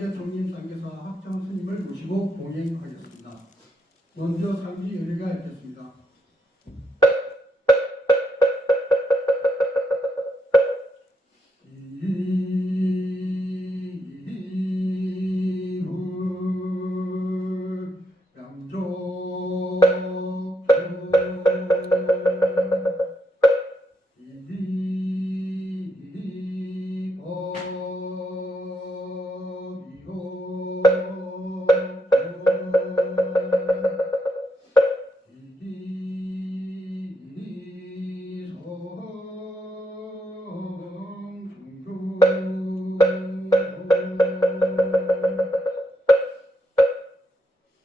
상계 총림 상계사 학장 스님을 모시고 동행하겠습니다. 먼저 상기 의례가 있겠습니다.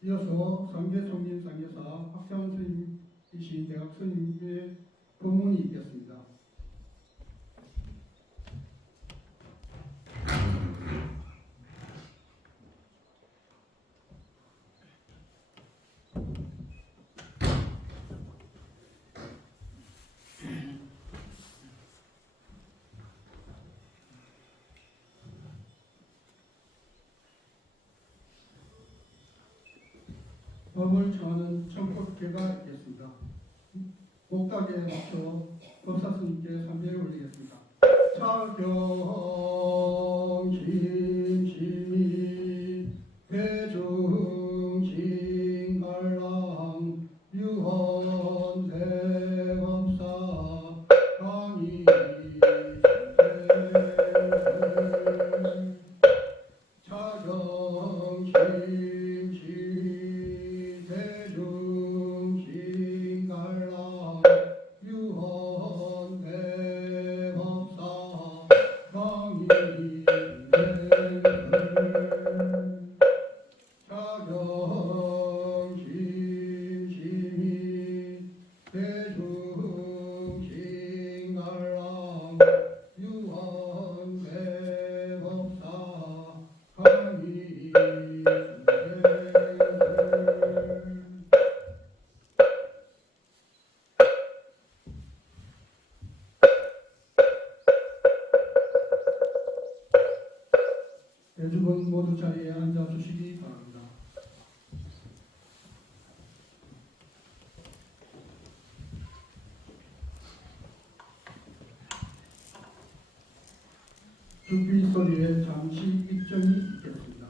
이어서 상계 총림 상계사 학장 스님이신 대학 스님의 법문이 있겠습니다. 법을 청하는 청법계가 있겠습니다. 목닥에 맞춰 법사스님께 삼배를 올리겠습니다. 차경 심심이 대중진 갈랑 유헌 대검사 강의 차경 심심이 대중진 갈랑 유헌 대검사 강의 차경 심심이 대중진 갈랑 유헌 대법사 강의 대중은 모두 자리에 앉아 주시기 바랍니다. 죽비 소리에 잠시 입정이 있겠습니다.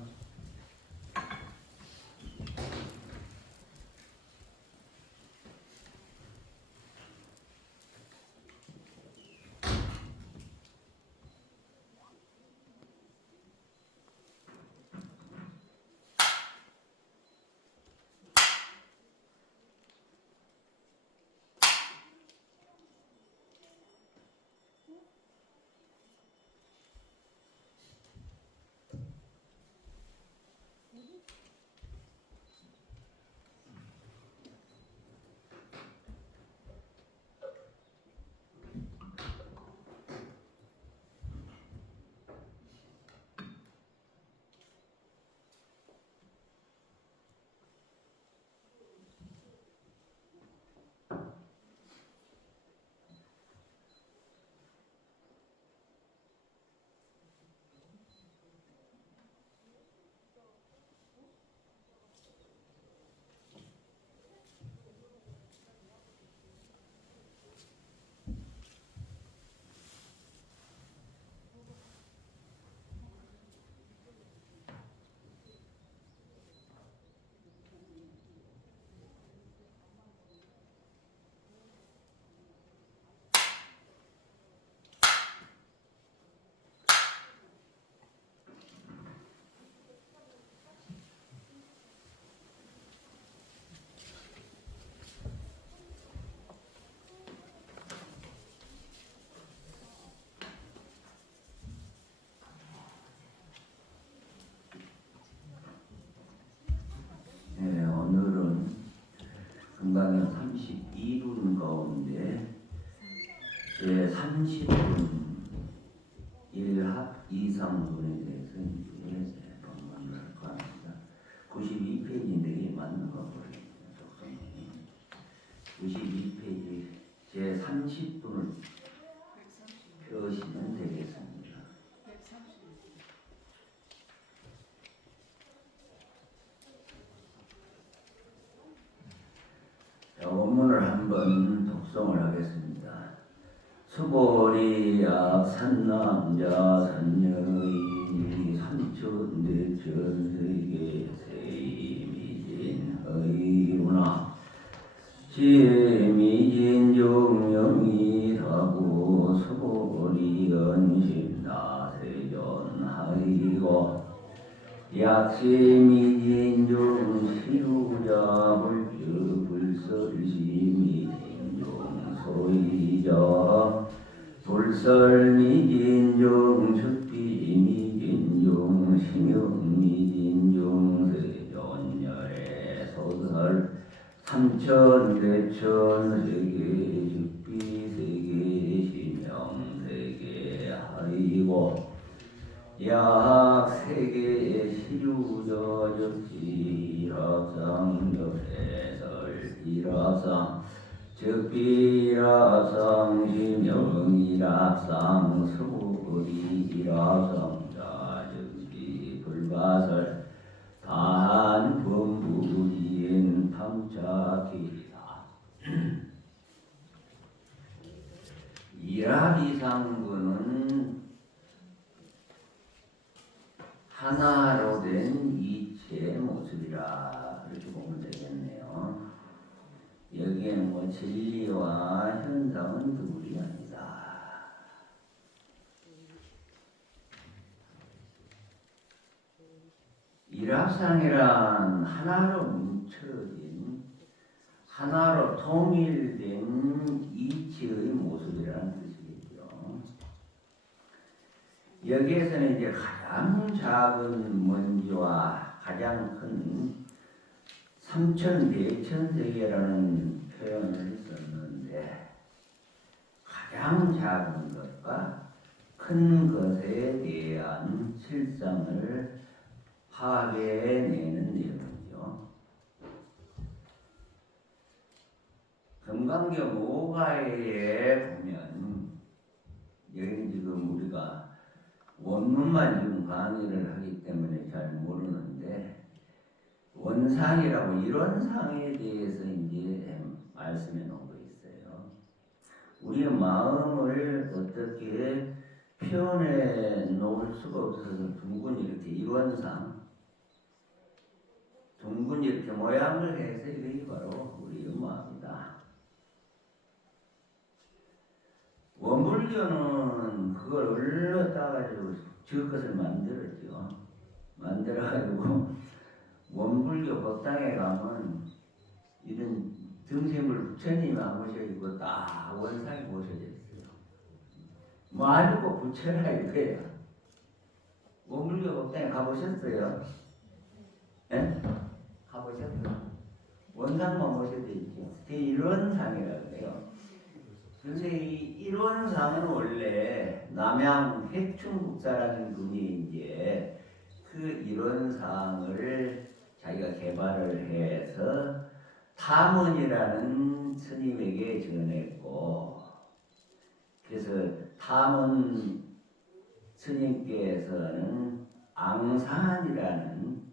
오늘은 금강의 32분 가운데 제30분 1합 2상분에 대해서 이제 법문을 할 것 합니다. 92페이지인데 맞는 거 같아요. 92페이지 제30분을 펴시면 되겠습니다. 자, 원문을 한번 독송을 하겠습니다. 수보리야 산남자 산여인이 삼천대천세계 세미진의로나 지미진종명이하고 수보리연심나세전하이고 약시미진종 시루자 불설시미진종 소이자 불설미진종 즉비미진종 신영미진종 세존열의 소설 삼천대천세계 즉비세계 신영세계 하이고 약세계 시류저적지 일합상 여해설 일합상 즉비일합상 심영일합상 서불이일합상 자즉비 불가설 단범부이엔 탐착이다. 일합이상구는 하나로 된 이체의 모습이라 그렇게 보면 되겠네요. 여기에는 뭐 진리와 현상은 둘이 아니다. 일합상이란 하나로 뭉쳐진 하나로 통일된 이체의 모습이라는 뜻이겠죠. 여기에서는 이제 가장 작은 먼지와 가장 큰 삼천대천세계라는 표현을 했었는데 가장 작은 것과 큰 것에 대한 실상을 파악해내는 내용이죠. 금강경 5가에 보면 여기 지금 우리가 원문만 지금 강의를 하기 때문에 잘 모르는데 원상이라고 이런 상에 대해서 이제 말씀해 놓은 거 있어요. 우리의 마음을 어떻게 표현해 놓을 수가 없어서 둥근 이렇게 이원상 둥근 이렇게 모양을 해서 이게 바로 우리의 마음이다. 원불교는 그걸 얼른 따가지고 저 것을 만들었죠. 만들어가지고 원불교 법당에 가면 이런 등심을 부처님이 안 모셔있고 딱 원상이 모셔져 있어요. 뭐 아니고 부처라 이거야. 원불교 법당에 가보셨어요? 예? 가보셨어요? 원상만 모셔져 있죠. 그게 일원상이라고 해요. 근데 이 일원상은 원래 남양 핵충국사라는 분이 이제 그 일원상을 자기가 개발을 해서 탐원이라는 스님에게 전했고, 그래서 탐원 스님께서는 앙산이라는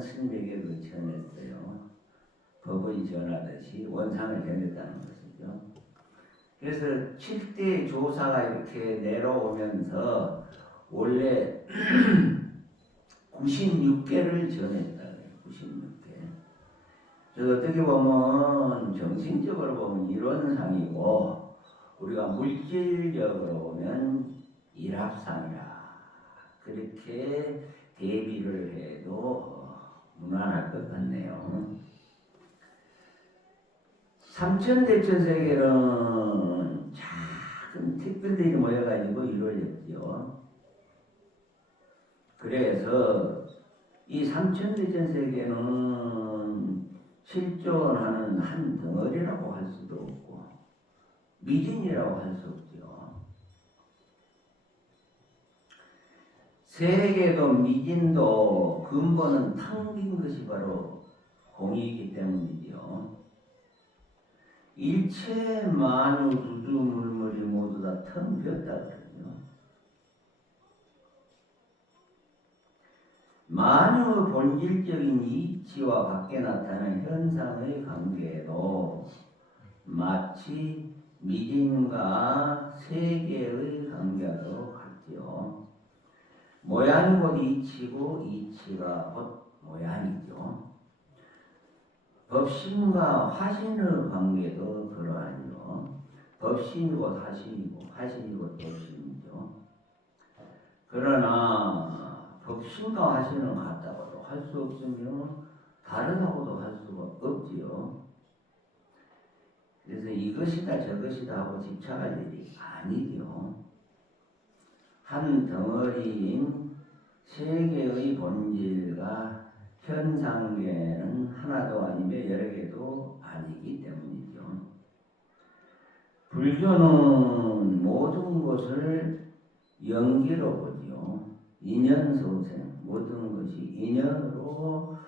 스님에게 그 전했어요. 법의 전하듯이 원상을 전했다는 것이죠. 그래서 7대 조사가 이렇게 내려오면서 원래 96개를 전했다. 96개. 그래서 어떻게 보면 정신적으로 보면 이론상이고 우리가 물질적으로 보면 일합상이라 그렇게 대비를 해도 무난할 것 같네요. 삼천대천세계는 작은 특별들이 모여가지고 이루어졌죠. 그래서 이 삼천대천세계는 실존하는 한 덩어리라고 할 수도 없고 미진이라고 할 수 없죠. 세계도 미진도 근본은 텅 빈 것이 바로 공이기 때문이죠. 일체 만유 두두 물물이 모두 다 텅 비었다 그러죠. 만유의 본질적인 이치와 밖에 나타나는 현상의 관계도 마치 미진과 세계의 관계도 같지요. 모양이 곧 이치고 이치가 곧 모양이죠. 법신과 화신의 관계도 그러하죠. 법신이 곧 화신이고 화신이 곧 법신이죠. 그러나 법신과 화신은 같다고도 할 수 없으며 다르다고도 할 수가 없지요. 그래서 이것이다 저것이다 하고 집착할 일이 아니죠. 한 덩어리인 세계의 본질과 현상계는 하나도 아니며 여러 개도 아니기 때문이죠. 불교는 모든 것을 연기로 보지요. 인연소생, 모든 것이 인연으로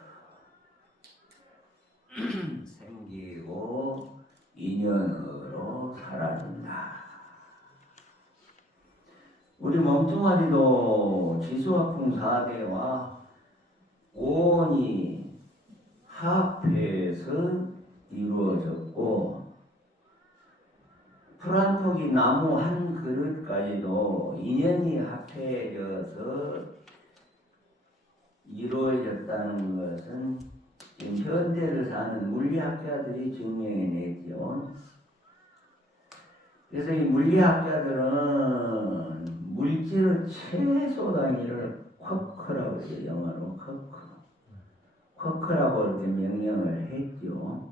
생기고 인연으로 사라진다. 우리 몸뚱아리도 지수화풍 4대와 오온이 합해서 이루어졌고 풀 한 폭이 나무 한 그릇까지도 인연이 합해져서 이루어졌다는 것은 지금 현대를 사는 물리학자들이 증명해냈죠. 그래서 이 물리학자들은 물질의 최소 단위를 쿼크라고 해요. 영어로 쿼크라고 이렇게 명령을 했죠.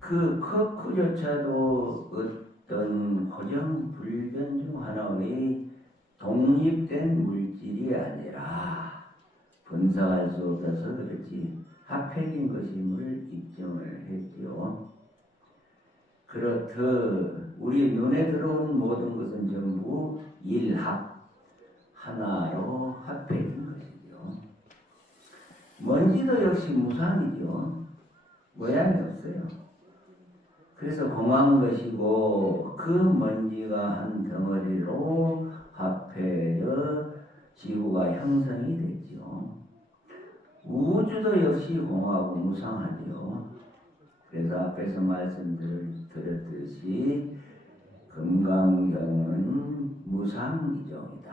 그 쿼크조차도 어떤 고정 불변 중 하나의 독립된 물질이 아니라 분석할 수 없어서 그렇지 합해진 것임을 입증을 했죠. 그렇듯 우리 눈에 들어온 모든 것은 전부 일합 하나로 합해진 것이죠. 먼지도 역시 무상이죠. 모양이 없어요. 그래서 공한 것이고 그 먼지가 한 덩어리로 합해져 지구가 형성이 됐죠. 우주도 역시 공하고 무상하죠. 그래서 앞에서 말씀드렸듯이 금강경은 무상이종이다.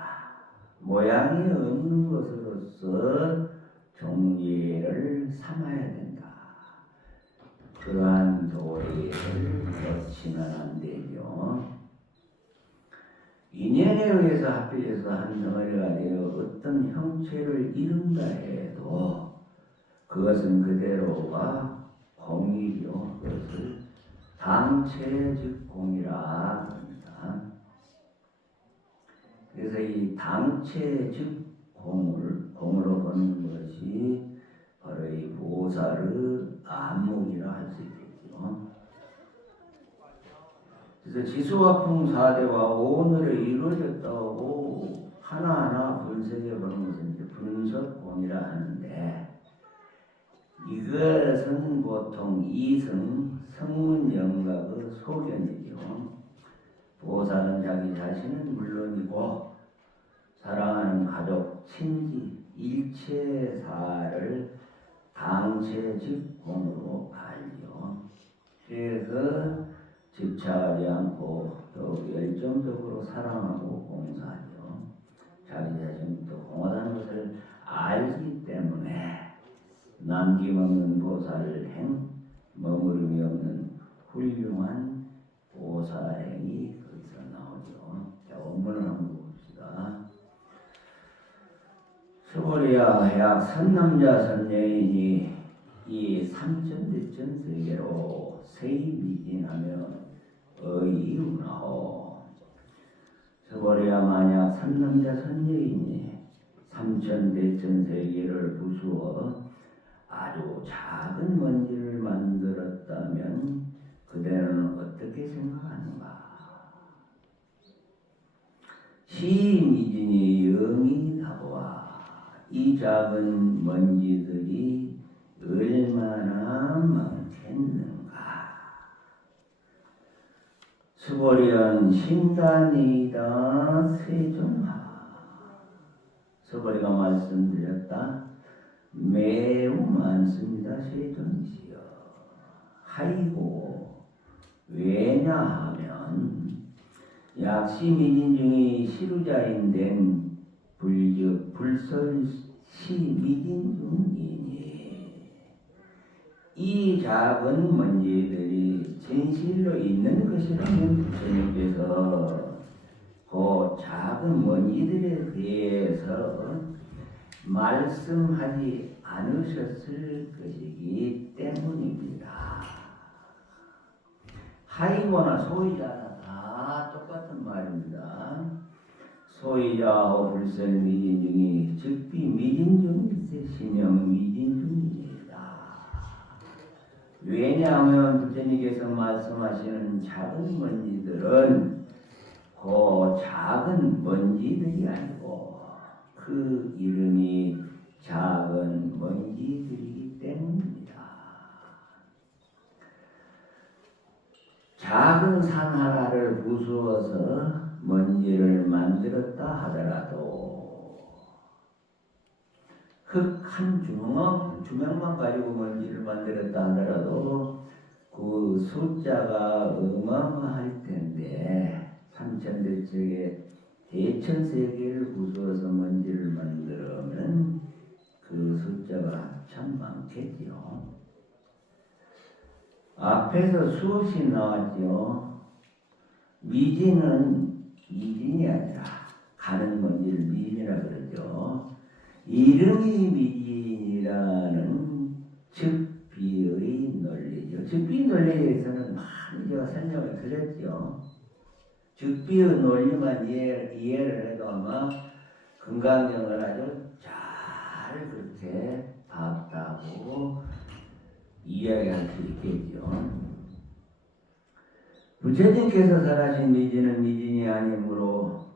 모양이 없는 것으로서 종기를 삼아야 된다. 그러한 도리를 놓치면 안 되죠. 인연에 의해서 합해져서 한 덩어리가 되어 어떤 형체를 이룬다 해도 그것은 그대로가 공이죠. 그것을 당체즉 공이라 합니다. 그래서 이 당체즉 공으로 보는 것이 바로 이 보살의 안목이라 할 수 있겠죠. 그래서 지수화풍 4대와 오늘에 이루어졌다고 하나하나 분석해 보는 것은 이제 분석공이라 하는데 이것은 보통 이승 성문영각의 소견이죠. 보살은 자기 자신은 물론이고 사랑하는 가족, 친지, 일체사를 당체즉공으로 알죠. 그래서 집착하지 않고 또 열정적으로 사랑하고 봉사하죠. 자기 자신도 공하다는 것을 알기 때문에 남김없는 보살행, 머무름이 없는 훌륭한 보살행이 거기서 나오죠. 자, 원문을 한번 봅시다. 수고리야 약 선남자 선여인이 이 삼천대천 세계로 세이미진하며 의이운하오. 수고리야 만약 선남자 선여인이 삼천대천 세계를 부수어 아주 작은 먼지를 만들었다면 그대는 어떻게 생각하는가? 시미진이 영이 다보아 이 작은 먼지들이 얼마나 많겠는가? 수고리연 신단이다 세종하. 서버리가 말씀드렸다. 매우 많습니다. 세존시여. 하이고 왜냐하면 약시미진 중에 시루자인 된 불설시 미진 중이니 이 작은 먼지들이 진실로 있는 것이라면 부처님께서 그 작은 먼지들에 대해서 말씀하지 않으셨을 것이기 때문입니다. 하이거나 소이자나 다 똑같은 말입니다. 소이자하고 불설미진중이 즉비 미진중일세 신영 미진중입니다. 왜냐하면 부처님께서 말씀하시는 작은 먼지들은 그 작은 먼지들이 아니고 그 이름이 작은 먼지들이기 때문입니다. 작은 산 하나를 부수어서 먼지를 만들었다 하더라도 흙 한 주먹만 가지고 먼지를 만들었다 하더라도 그 숫자가 어마어마할 텐데 삼천대척에 대천세계를 부수어서 먼지를 만들면 그 숫자가 참 많겠지요. 앞에서 수없이 나왔죠. 미진은 미진이 아니라 가는 먼지를 미진이라 그러죠. 이름이 미진이라는 즉비의 논리죠. 즉비 논리에 대해서는 많이 제가 설명을 드렸죠. 즉비의 논리만 이해를 해도 아마 금강경을 아주 잘 그렇게 봤다고 이야기할 수 있겠죠. 부처님께서 설하신 미진은 미진이 아니므로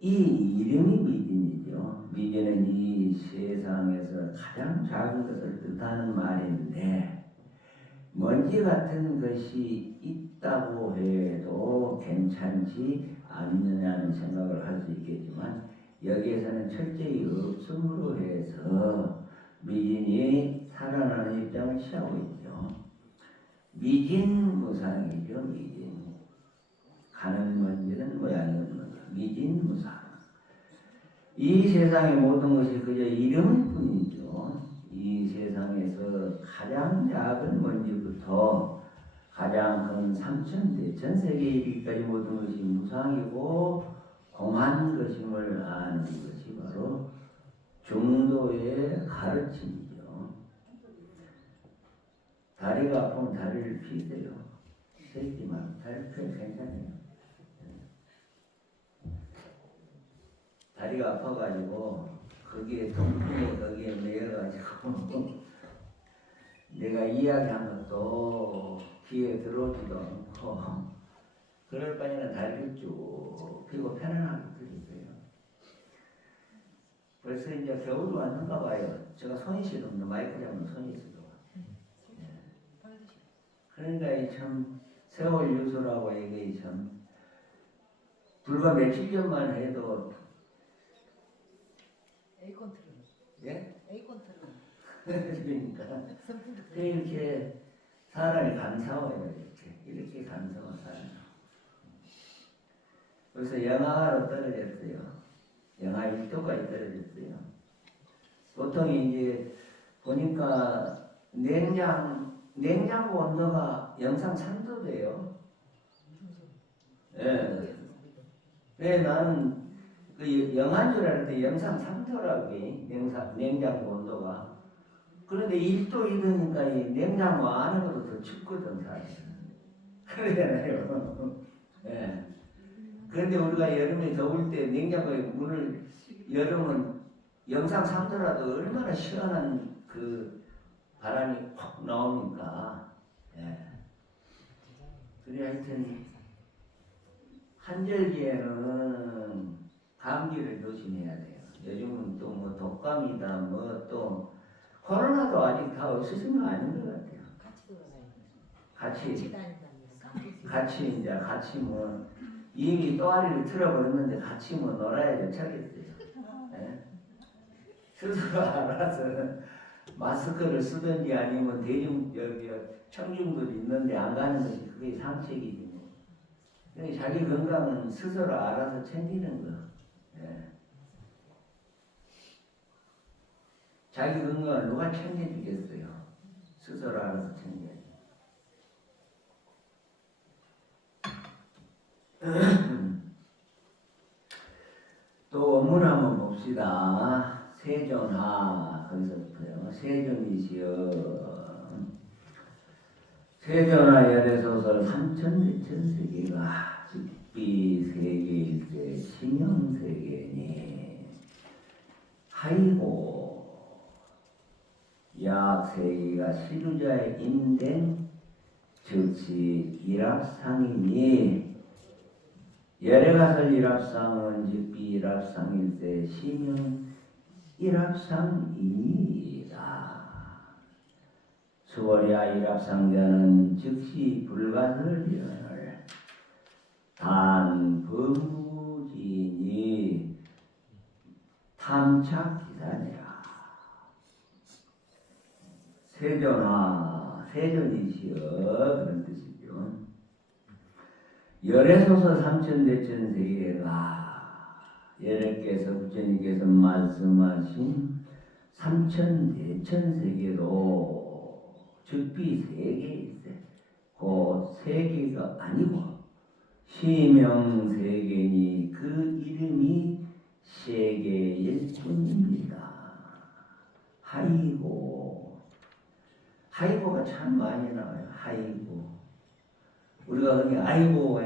이 이름이 미진이죠. 미진은 이 세상에서 가장 작은 것을 뜻하는 말인데 먼지 같은 것이 있다고 해도 괜찮지 않느냐는 생각을 할 수 있겠지만 여기에서는 철저히 없음으로 해서 미진이 살아나는 입장을 취하고 있죠. 미진무상이죠. 미진. 가는 먼지는 모양이 없는 것. 미진무상. 이 세상의 모든 것이 그저 이름일 뿐이죠. 이 세상에서 가장 작은 먼지부터 가장 큰 삼천대천세계에 이르기까지 모든 것이 무상이고 공한 것임을 아는 것이 바로 중도의 가르침이죠. 다리가 아프면 다리를 피세요. 새끼만 다리 피면 괜찮아요. 다리가 아파가지고 거기에 동풍에 거기에 매여가지고 내가 이야기한 것도 귀에 들어오지도 않고 그럴 바에는 다리를 쭉 펴고 편안하게 들으세요. 벌써 이제 겨울이 왔는가 봐요. 제가 손이 시렵니다. 마이크 잡으면 손이 시려워. 그러니까 이 참 세월 유소라고 이게 참 불과 며칠 전만 해도 에이콘 틀어. 예? 에이콘 틀어. 그러니까 이렇게 사람이 감사해요. 이렇게 감사한 사람. 그래서 영하로 떨어졌어요. 영하 1도까지 떨어졌어요. 보통 이제 보니까 냉장고 온도가 영상 3도 돼요. 예. 네, 나는 그 영하인 줄 알았는데 영상 3도라고 냉장고 온도가. 그런데 1도 2도니까 이 냉장고 안으로 더 춥거든, 사실. 그러잖아요. 예. 그런데 우리가 여름에 더울 때 냉장고에 문을 열으면 영상 3도라도 얼마나 시원한 그 바람이 확 나오니까. 예. 그래 하여튼 한절기에는 감기를 조심해야 돼요. 요즘은 또 뭐 독감이다 뭐 또 코로나도 아직 다 없어진 거 아닌 것 같아요. 같이 다닌다면서. 같이 이미 또아리를 틀어버렸는데 같이 놀아야 괜찮겠어요. 네? 스스로 알아서 마스크를 쓰든지 아니면 청중들이 있는데 안 가는 것이 그게 상책이지. 그러니까 자기 건강은 스스로 알아서 챙기는 거. 예. 자기 건강을 누가 챙겨주겠어요? 스스로 알아서 챙겨야지. 또 원문 한번 봅시다. 세존하 거기서부터요. 세존이시여 세존하 열애소설 삼천대천세계가 직비세계일세 신형세계니 하이고 약세계가 시루자의 인된 즉시 일합상이니 열애가설 일합상은 즉비 일합상일세 시명 일합상이니이다. 수월야 일합상자는 즉시 불가설연을 단 범무진이 탐착기사니라. 세존하 세존이시여 그런 뜻이죠. 열애소설 삼천대천세계가 열애께서 부처님께서 말씀하신 삼천대천세계도 즉비세계일세 그 세계가 아니고 시명세계니 그 이름이 세계일 뿐입니다. 하이고가 참 많이 나와요. 하이고 우리가 그냥 아이고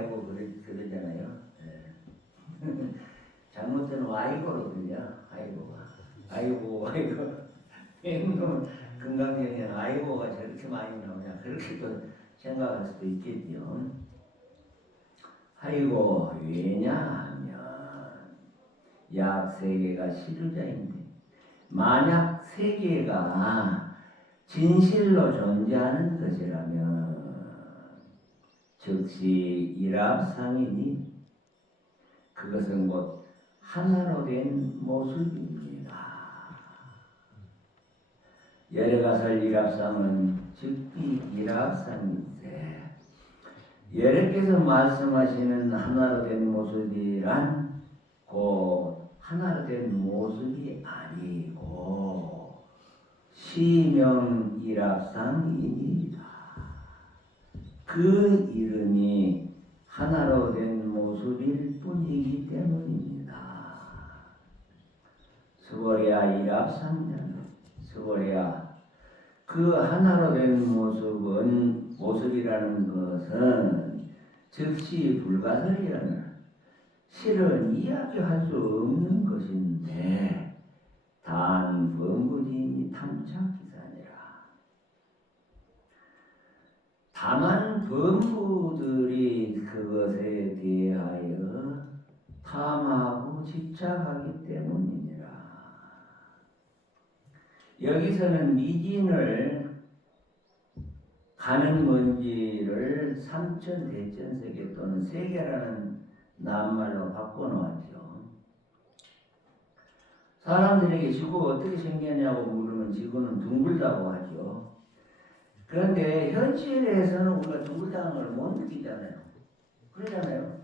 그러잖아요. 네. 잘못되면 아이고로 들려. 아이고 행동 건강경에 아이고가 저렇게 많이 나오냐 그렇게도 생각할 수도 있겠죠. 아이고 왜냐하면 약세계가 시루자인데 만약 세계가 진실로 존재하는 것이라면 즉시 일합상이니 그것은 곧 하나로 된 모습입니다. 열애가설 일합상은 즉비 일합상인데 열애께서 말씀하시는 하나로 된 모습이란 그 하나로 된 모습이 아니고 시명 일합상입니다. 그 이름이 하나로 된 모습일 뿐이기 때문입니다. 수월야 일합상자는 수월야 그 하나로 된 모습이라는 것은 즉시 불가설이라는 실은 이야기할 수 없는 것인데 단 범부진이 탐착기사니라. 다만 범부들이 그것에 대하여 탐하고 집착하기 때문이니라. 여기서는 미진을 가는 먼지를 삼천대천세계 또는 세계라는 낱말로 바꿔놓았죠. 사람들에게 지구가 어떻게 생겼냐고 물으면 지구는 둥글다고 하죠. 그런데 현실에서는 우리가 둥글다는 걸 못 느끼잖아요. 그러잖아요.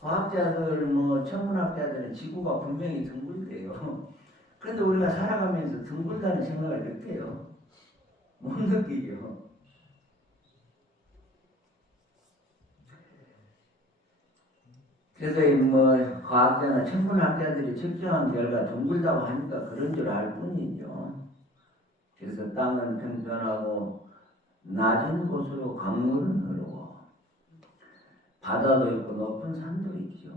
과학자들, 천문학자들은 지구가 분명히 둥글대요. 그런데 우리가 살아가면서 둥글다는 생각을 느껴요. 못 느끼죠. 그래서 과학자나 천문학자들이 측정한 결과 둥글다고 하니까 그런 줄 알 뿐이죠. 그래서 땅은 평평하고 낮은 곳으로 강물은 흐르고 바다도 있고 높은 산도 있죠.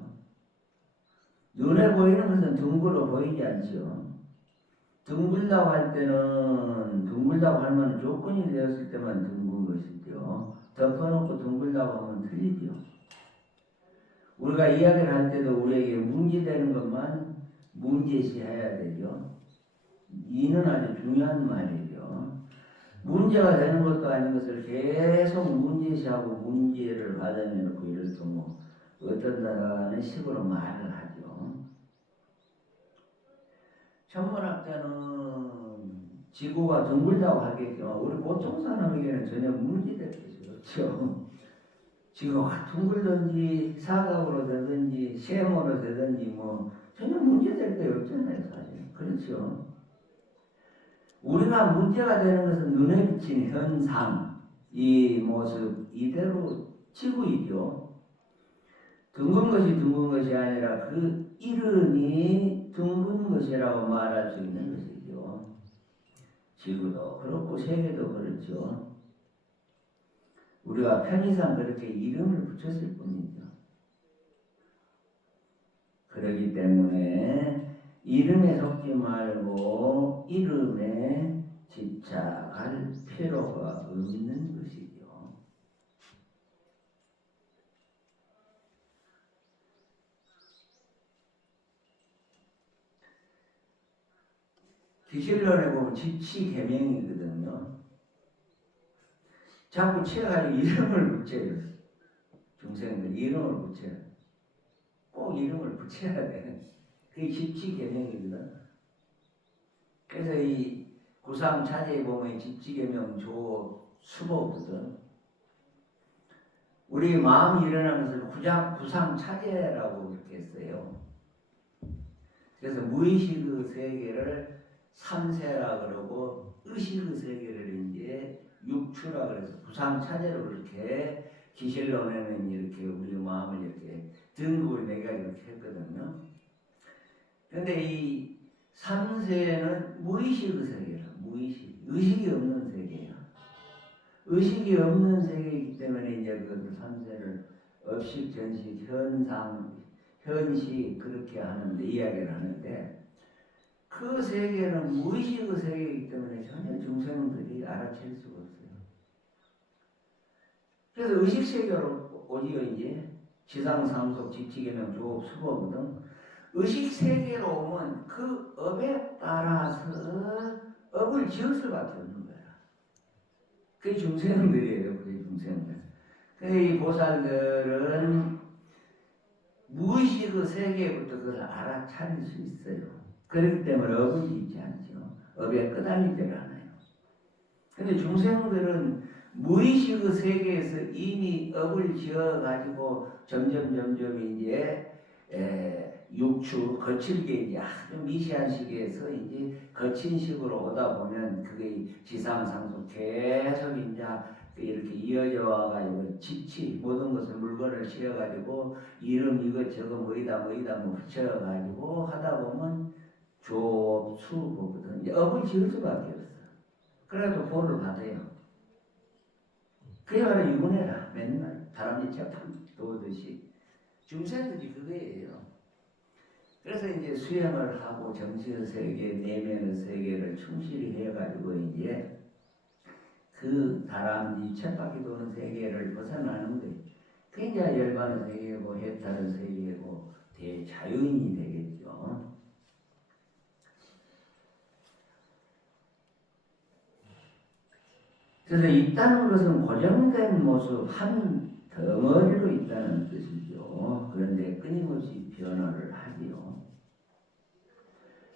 눈에 보이는 것은 둥글어 보이지 않죠. 둥글다고 할 때는 둥글다고 할 만한 조건이 되었을 때만 둥근 것이죠. 덮어놓고 둥글다고 하면 틀리죠. 우리가 이야기를 할 때도 우리에게 문제되는 것만 문제시해야 되죠. 이는 아주 중요한 말이죠. 문제가 되는 것도 아닌 것을 계속 문제시하고 문제를 받아내놓고 이럴 경우 어떤 사람은 식으로 말을 하죠. 천문학자는 지구가 둥글다고 하겠지만 우리 보통 사람에게는 전혀 문제될 것이 없죠. 지구가 둥글든지 사각으로 되든지 세모로 되든지 뭐 전혀 문제될 게 없잖아요, 사실. 그렇죠. 우리가 문제가 되는 것은 눈에 비친 현상, 이 모습 이대로 지구이죠. 둥근 것이 아니라 그 이름이 둥근 것이라고 말할 수 있는 것이죠. 지구도 그렇고 세계도 그렇죠. 우리가 편의상 그렇게 이름을 붙였을 뿐이죠. 그렇기 때문에 이름에 속지 말고 이름에 집착할 필요가 없는 것이죠. 기실론에 보면 지치계명이거든요. 자꾸 취해가지고 이름을 붙여요. 중생들 이름을 붙여요. 꼭 이름을 붙여야 돼. 그게 지치계명이거든. 그래서 이 구상차제에 보면 지치계명 조수보거든. 우리 마음이 일어나는 것을 구상차제라고 이렇게 했어요. 그래서 무의식의 세계를 삼세라 그러고 의식의 세계를 이제 육추라 그래서 구상차제로 이렇게 기실론에는 이렇게 우리 마음을 이렇게 등급을 매겨 이렇게 했거든요. 그런데 이 삼세는 무의식의 세계라, 무의식, 의식이 없는 세계야. 의식이 없는 세계이기 때문에 이제 그 삼세를 업식, 전식, 현상, 현식 그렇게 하는데 이야기를 하는데. 그 세계는 무의식의 세계이기 때문에 전혀 중생들이 알아챌 수가 없어요. 그래서 의식 세계로 오지요. 이제 지상, 상속, 지치계명, 조업, 수법 등 의식 세계로 오면 그 업에 따라서 업을 지을 수밖에 없는 거야. 그게 중생들이에요. 그게 중생들. 근데 이 보살들은 무의식의 세계부터 그걸 알아차릴 수 있어요. 그렇기 때문에 업을 짓지 않죠. 업에 끄달리지를 않아요. 근데 중생들은 무의식의 세계에서 이미 업을 지어가지고 점점 이제 육추, 거칠게 이제 아주 미시한 시기에서 이제 거친 식으로 오다 보면 그게 지상상속 계속 이제 이렇게 이어져 와가지고 지치 모든 것을 물건을 씌어가지고 이름 이것저것 뭐이다 뭐 붙여가지고 하다 보면 조수보거든. 업을 지을 수밖에 없어. 그래도 보를 받아요. 그게 바로 유문해라. 맨날 다람쥐 재판 도듯이 중생들이 그거예요. 그래서 이제 수행을 하고 정신의 세계, 내면의 세계를 충실히 해가지고 이제 그 다람쥐 쳇바퀴 도는 세계를 벗어나는 거예요. 그게 이제 열반의 세계고 해탈의 세계고 대자유인이 되겠죠. 그래서 있다는 것은 고정된 모습 한 덩어리로 있다는 뜻이죠. 그런데 끊임없이 변화를 하지요.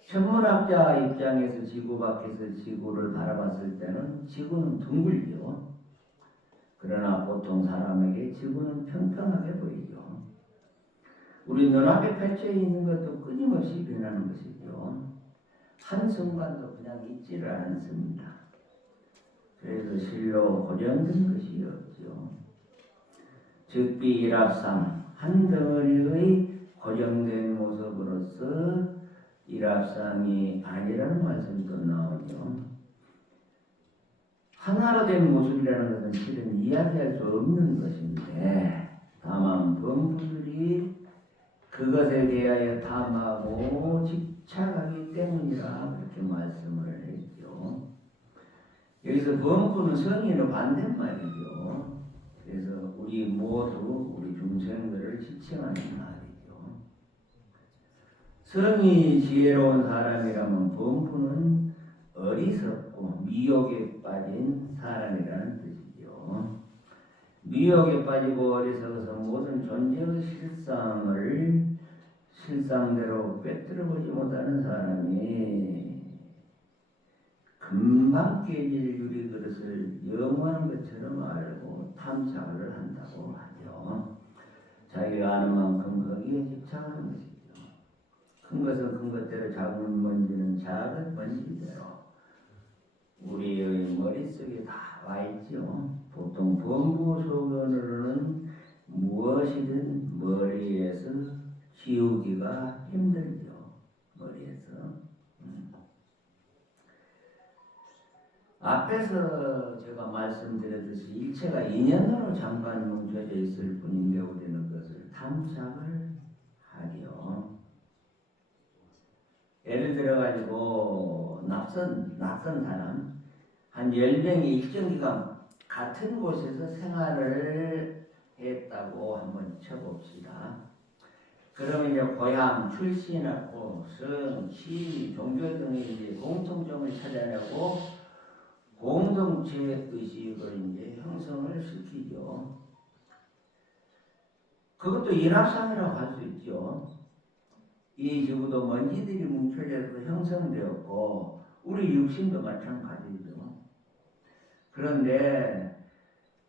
천문학자 입장에서 지구 밖에서 지구를 바라봤을 때는 지구는 둥글죠. 그러나 보통 사람에게 지구는 평평하게 보이죠. 우리 눈앞에 펼쳐 있는 것도 끊임없이 변하는 것이죠. 한순간도 그냥 있지를 않습니다. 그래서 실로 고정된 것이 없죠. 즉비 일합상 한 덩어리의 고정된 모습으로서 일합상이 아니라는 말씀도 나오죠. 하나로 된 모습이라는 것은 실은 이야기할 수 없는 것인데 다만 범부들이 그것에 대하여 탐하고 집착하기 때문이라 그렇게 말씀을 했죠. 여기서 범부는 성인의 반대말이죠. 그래서 우리 모두 우리 중생들을 지칭하는 말이죠. 성이 지혜로운 사람이라면 범부는 어리석고 미혹에 빠진 사람이라는 뜻이죠. 미혹에 빠지고 어리석어서 모든 존재의 실상을 실상대로 꿰뚫어보지 못하는 사람이 금방 깨질 유리그릇을 영원한 것처럼 알고 탐착을 한다고 하죠. 자기가 아는 만큼 거기에 집착하는 것이죠. 큰 것은 큰 것대로, 작은 먼지는 작은 먼지대로 우리의 머릿속에 다 와 있죠. 보통 범부소견으로는 무엇이든 머리에서 지우기가 힘들죠. 머리에서. 앞에서 제가 말씀드렸듯이 일체가 인연으로 잠깐 뭉쳐져 있을 뿐인데 우리는 그것을 탐착을 하려. 예를 들어가지고 낯선 사람 한 10명이 일정 기간 같은 곳에서 생활을 했다고 한번 쳐봅시다. 그러면 이제 고향, 출신하고 성, 시, 종교 등의 이제 공통점을 찾아내고 공동체 의식을 이제 형성을 시키죠. 그것도 인합상이라고 할 수 있죠. 이 지구도 먼지들이 뭉쳐져서 형성되었고 우리 육신도 마찬가지죠. 그런데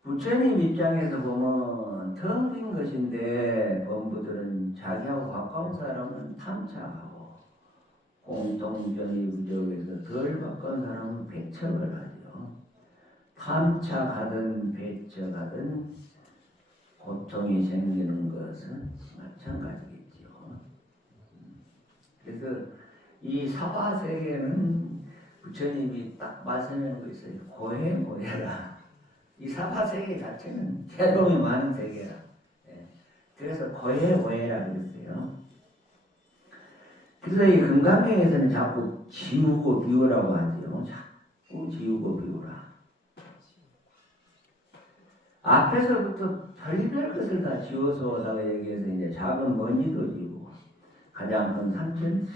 부처님 입장에서 보면 텅 빈 것인데 범부들은 자기하고 가까운 사람은 탐착하고 공통점이 부족해서 덜 가까운 사람은 배척을 하죠. 탐착하든 배척하든 고통이 생기는 것은 마찬가지겠죠. 그래서 이 사바세계는 부처님이 딱 말씀하는 거 있어요. 고해 모해라. 이 사바세계 자체는 괴로움이 많은 세계라. 예. 그래서 고해 모해라 그랬어요. 그래서 이 금강경에서는 자꾸 지우고 비우라고 하죠. 자꾸 지우고 비우라. 앞에서부터 별별 것을 다 지워서 오다가 여기에서 이제 작은 먼지도 지우고 가장 큰 삼천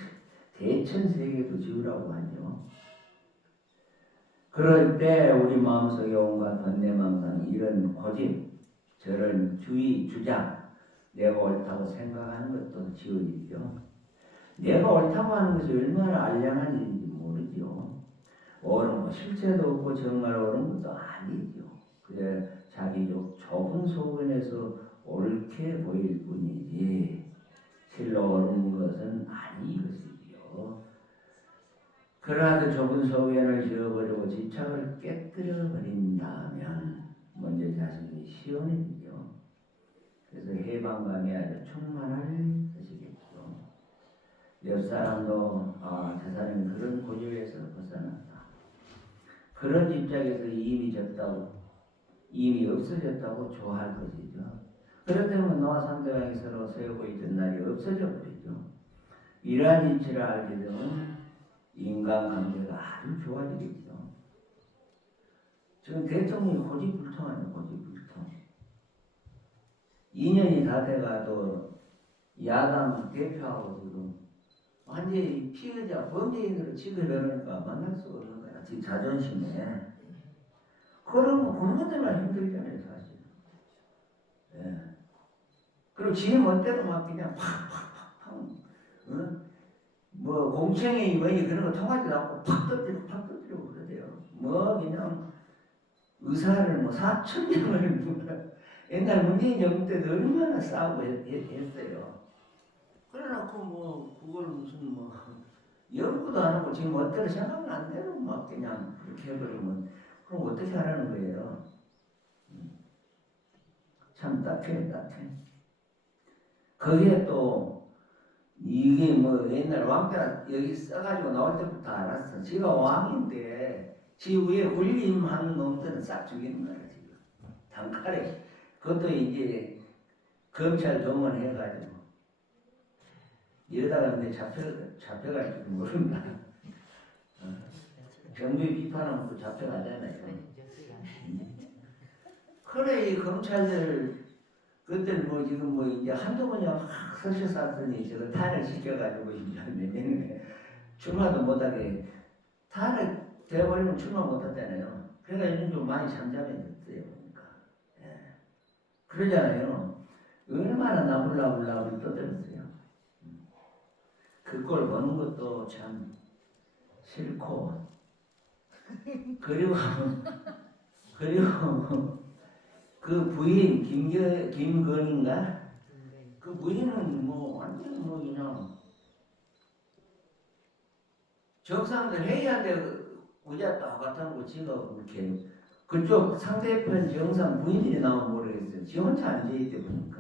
대천 세계도 지우라고 하죠. 그럴 때 우리 마음속에 온갖 번뇌망상 이런 고집, 저런 주의, 주장, 내가 옳다고 생각하는 것도 지워지죠. 내가 옳다고 하는 것이 얼마나 알량한 일인지 모르죠. 옳은 거 실체도 없고 정말 옳은 것도 아니죠. 그래 자기 좁은 소견에서 옳게 보일 뿐이지 실로 옳은 것은 아니 것이지요. 그러하도 좁은 소견을 지워버리고 집착을 깨뜨려 버린다면 먼저 자신이 시원해지죠. 그래서 해방감이 아주 충만할 것이겠죠. 옆 사람도 저 사람이 그런 고집에서 벗어났다. 그런 집착에서 이미 졌다고, 이미 없어졌다고 좋아할 것이죠. 그렇다면 너와 상대방이 서로 세우고 있던 날이 없어져 버리죠. 이러한 이치를 알게 되면 인간관계가 아주 좋아지겠죠. 지금 대통령이 고집불통하네, 고집불통. 2년이 다 돼가도 야당 대표하고 지금 완전히 피해자, 범죄인으로 취급해놓으니까 만날 수가 없는 거야. 지금 자존심에. 그러면 국민들만 힘들잖아요, 사실. 예. 그리고 지 멋대로 막 그냥 팍팍팍팍, 뭐 공청회 뭐니 그런 거 통하지도 않고 팍 터뜨리고 그러대요. 뭐 그냥 의사를 뭐 4,000명을 옛날 문재인 정부 때도 얼마나 싸우고 했어요. 그래놓고 뭐 그걸 무슨 뭐 연구도 안 하고 지금 멋대로 생각은 안 되고 막 그냥 그렇게 해버리면 그럼 어떻게 하라는 거예요? 참 딱해. 거기에 또 이게 뭐 옛날 왕자 여기 써가지고 나올 때부터 알았어. 지가 왕인데 지 위에 군림하는 놈들은 싹 죽이는 거야 지금. 단칼에. 그것도 이제 검찰 동원해가지고 이러다가 근데 잡혀갈지도 모른다. 정부 비판하면 또 잡혀가잖아요. 그래 이 검찰들 그때 뭐 지금 뭐 이제 한두 번이야 막 서실 쌌더니 저거 탄핵 시켜가지고 이제 내년에 출마도 못하게 탄핵 돼버리면 출마 못하잖아요. 그러니까 요즘 좀 많이 잠잠해졌어요. 그러니까 그러잖아요. 얼마나 나불나불 떠들었어요. 그 꼴 보는 것도 참 싫고 그리고 그 부인 김건인가 그 부인은 뭐 완전 뭐 그냥 정상들 회의한데 의자 똑같은 거 지가 그렇게 그쪽 상대편 정상 부인들이 나오면 모르겠어요. 지 혼자 앉아있대 보니까.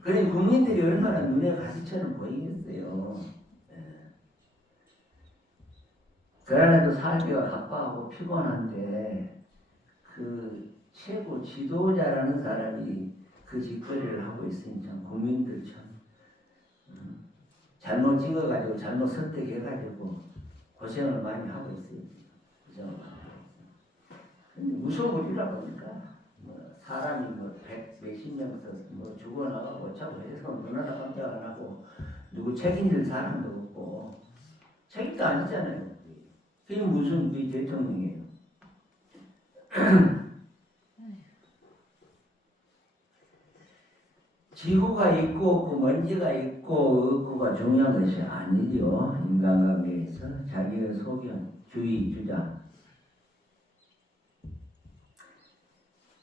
그러니 국민들이 얼마나 눈에 가시처럼 보이겠어요. 그러나도 살기가 바빠하고 피곤한데 그 최고 지도자라는 사람이 그 짓거리를 하고 있으니 참 국민들 참 잘못 찍어가지고 잘못 선택해가지고 고생을 많이 하고 있어요. 고생을 많이 하고 있어요. 근데 무서워버리라 보니까 뭐 사람이 뭐 100몇십 명서 뭐 죽어나가고 자고 해서 누나나 깜짝 안 하고 누구 책임질 사람도 없고 책임도 안 지잖아요. 그게 무슨 그 대통령이에요. 지구가 있고 없고 먼지가 있고 없고가 중요한 것이 아니죠. 인간관계에서 자기의 소견, 주의, 주장.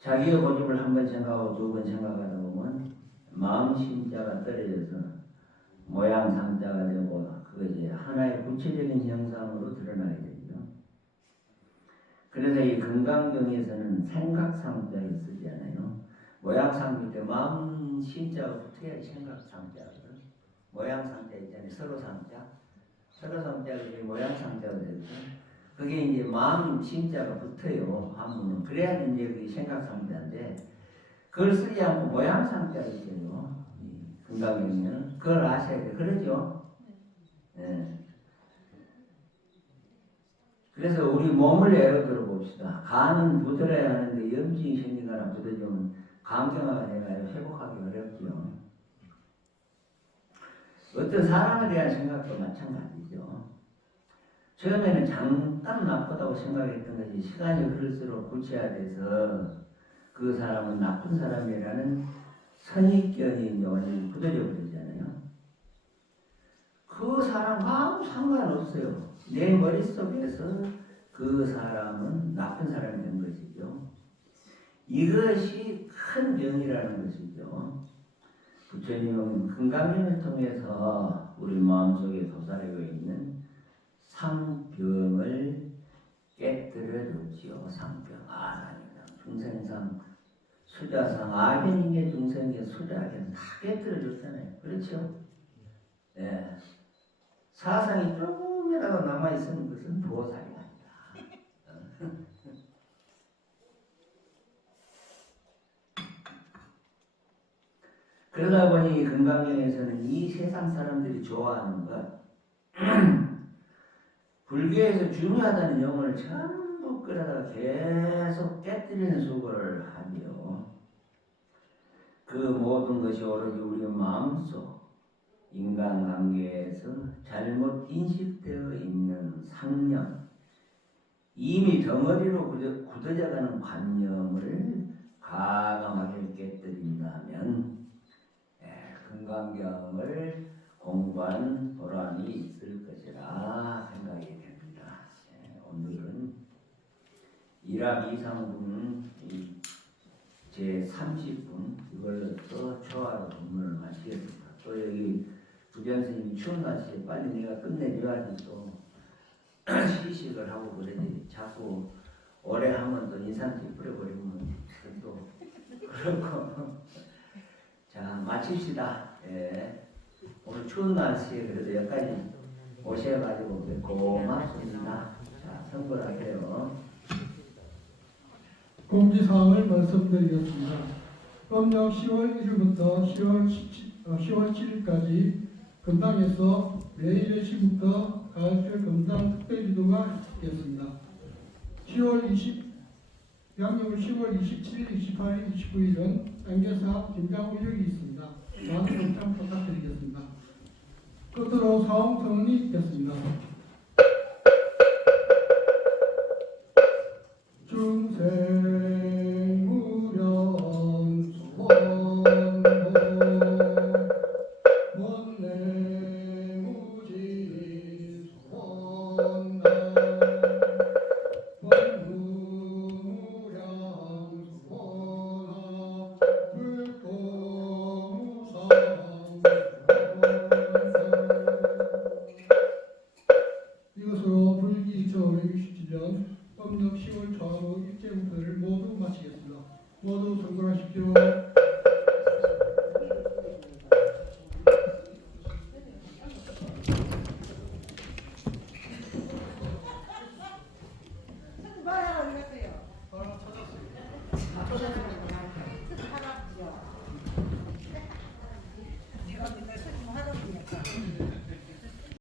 자기의 고집을 한 번 생각하고 두 번 생각하다 보면 마음 심자가 떨어져서 모양 상자가 되고 그것이 하나의 구체적인 형상으로 드러나게 되죠. 그래서 이 건강경에서는 생각상자를 쓰잖아요. 모양상자 때 마음 심자가 붙어야 생각상자거든. 모양상자 있잖아요. 서로상자. 서로상자가 이제 모양상자가 되죠. 그게 이제 마음 심자가 붙어요. 한문은. 그래야 이제 그게 생각상자인데 그걸 쓰지 않고 모양상자를 써요. 건강경에는. 그걸 아셔야 돼요. 그러죠? 네. 그래서 우리 몸을 예로 들어 봅시다. 간은 부드러야 하는데 염증이 생기거나 부드러우면 간경화가 돼가지고 회복하기 어렵죠. 어떤 사람에 대한 생각도 마찬가지죠. 처음에는 잠깐 나쁘다고 생각했던 것이 시간이 흐를수록 구체화돼서 그 사람은 나쁜 사람이라는 선입견이 이제 완전히 굳어져 버리잖아요. 그 사람과 아무 상관없어요. 내 머릿속에서 그 사람은 나쁜 사람이 된 것이죠. 이것이 큰 병이라는 것이죠. 부처님은 건강을 통해서 우리 마음속에 도사리고 있는 상병을 깨뜨려 줬지요. 상병, 아라니상, 중생상, 수자상, 악인에게 중생에게 수자에게 다 깨뜨려 줬잖아요. 그렇죠? 네. 사상이 조금이라도 남아있으면 그것은 보살이 아니다. 그러다 보니 건강경에서는 이 세상 사람들이 좋아하는 것 불교에서 중요하다는 영혼을 전부 끌어다가 계속 깨뜨리는 수고를 하지요. 그 모든 것이 오로지 우리 마음속 인간관계에서 잘못 인식되어 있는 상념, 이미 덩어리로 굳어져가는 관념을 과감하게 깨뜨린다면 건강경을 공부한 보람이 있을 것이라 생각이 됩니다. 오늘은 1합 2상분 제 30분 이걸로 또 초하루 본문을 마치겠습니다. 또 여기 부전스님이 추운 날씨에 빨리 내가 끝내줘야지 또 시식을 하고 그러지. 자꾸 오래 하면 또 인상집 뿌려버리면 또 그렇고. 자, 마칩시다. 예. 오늘 추운 날씨에 그래도 여기까지 오셔가지고 고맙습니다. 자, 선물하세요. 공지사항을 말씀드리겠습니다. 음력 10월 1일부터 10월 7일까지 금당에서 매일 10시부터 가을철 금당 특별기도가 있겠습니다. 양력은 10월 27일, 28일, 29일은 안개사 김장우역이 있습니다. 많은 동참 부탁드리겠습니다. 끝으로 사홍선언이 있겠습니다.